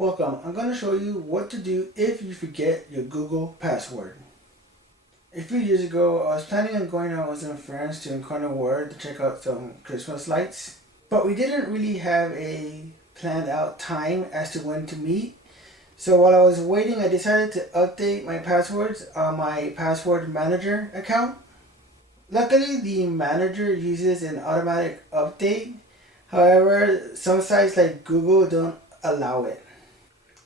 Welcome. I'm going to show you what to do if you forget your Google password. A few years ago, I was planning on going out with some friends to Incarnate Word to check out some Christmas lights. But we didn't really have a planned out time as to when to meet. So while I was waiting, I decided to update my passwords on my password manager account. Luckily, the manager uses an automatic update. However, some sites like Google don't allow it.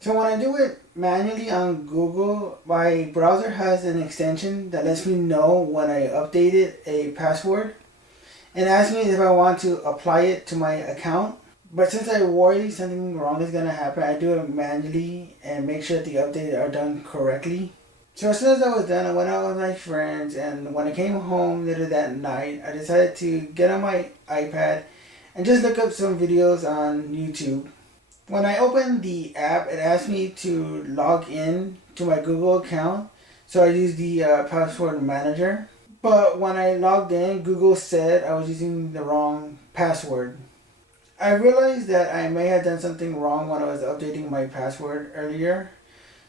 So when I do it manually on Google, my browser has an extension that lets me know when I updated a password and asks me if I want to apply it to my account. But since I worry something wrong is going to happen, I do it manually and make sure that the updates are done correctly. So as soon as I was done, I went out with my friends, and when I came home later that night, I decided to get on my iPad and just look up some videos on YouTube. When I opened the app, it asked me to log in to my Google account, so I used the password manager. But when I logged in, Google said I was using the wrong password. I realized that I may have done something wrong when I was updating my password earlier.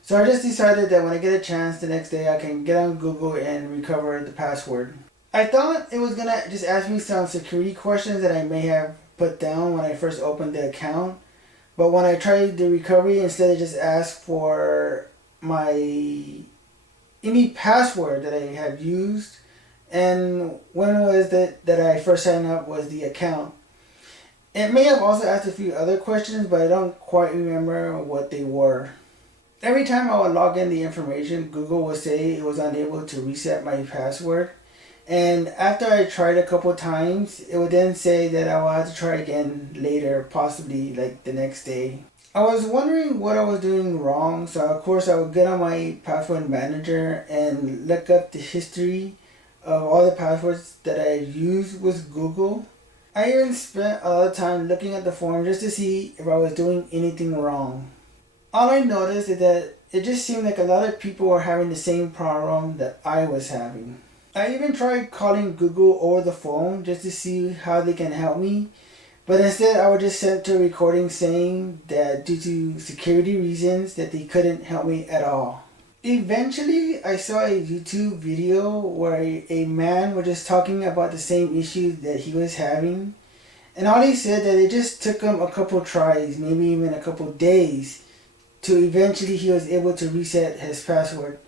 So I just decided that when I get a chance the next day, I can get on Google and recover the password. I thought it was gonna just ask me some security questions that I may have put down when I first opened the account. But when I tried the recovery, instead it just asked for any password that I have used and when was that I first signed up was the account. It may have also asked a few other questions, but I don't quite remember what they were. Every time I would log in the information, Google would say it was unable to reset my password. And after I tried a couple times, it would then say that I will have to try again later, possibly like the next day. I was wondering what I was doing wrong, so of course I would get on my password manager and look up the history of all the passwords that I used with Google. I even spent a lot of time looking at the form just to see if I was doing anything wrong. All I noticed is that it just seemed like a lot of people were having the same problem that I was having. I even tried calling Google over the phone just to see how they can help me, but instead I was just sent to a recording saying that due to security reasons that they couldn't help me at all. Eventually, I saw a YouTube video where a man was just talking about the same issue that he was having, and all he said that it just took him a couple tries, maybe even a couple days, to eventually he was able to reset his password.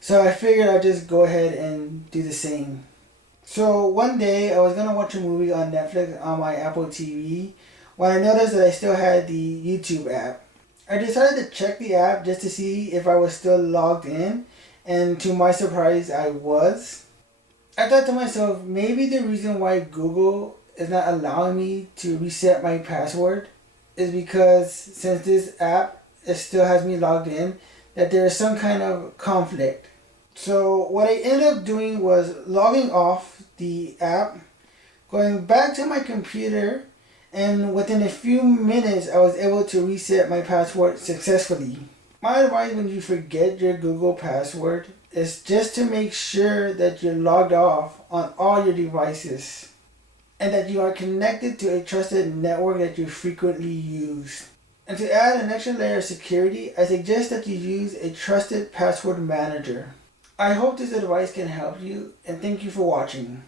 So I figured I'd just go ahead and do the same. So one day I was going to watch a movie on Netflix on my Apple TV when I noticed that I still had the YouTube app. I decided to check the app just to see if I was still logged in, and to my surprise I was. I thought to myself, maybe the reason why Google is not allowing me to reset my password is because since this app it still has me logged in, that there is some kind of conflict. So what I ended up doing was logging off the app, going back to my computer, and within a few minutes I was able to reset my password successfully. My advice when you forget your Google password is just to make sure that you're logged off on all your devices and that you are connected to a trusted network that you frequently use. And to add an extra layer of security, I suggest that you use a trusted password manager. I hope this advice can help you, and thank you for watching.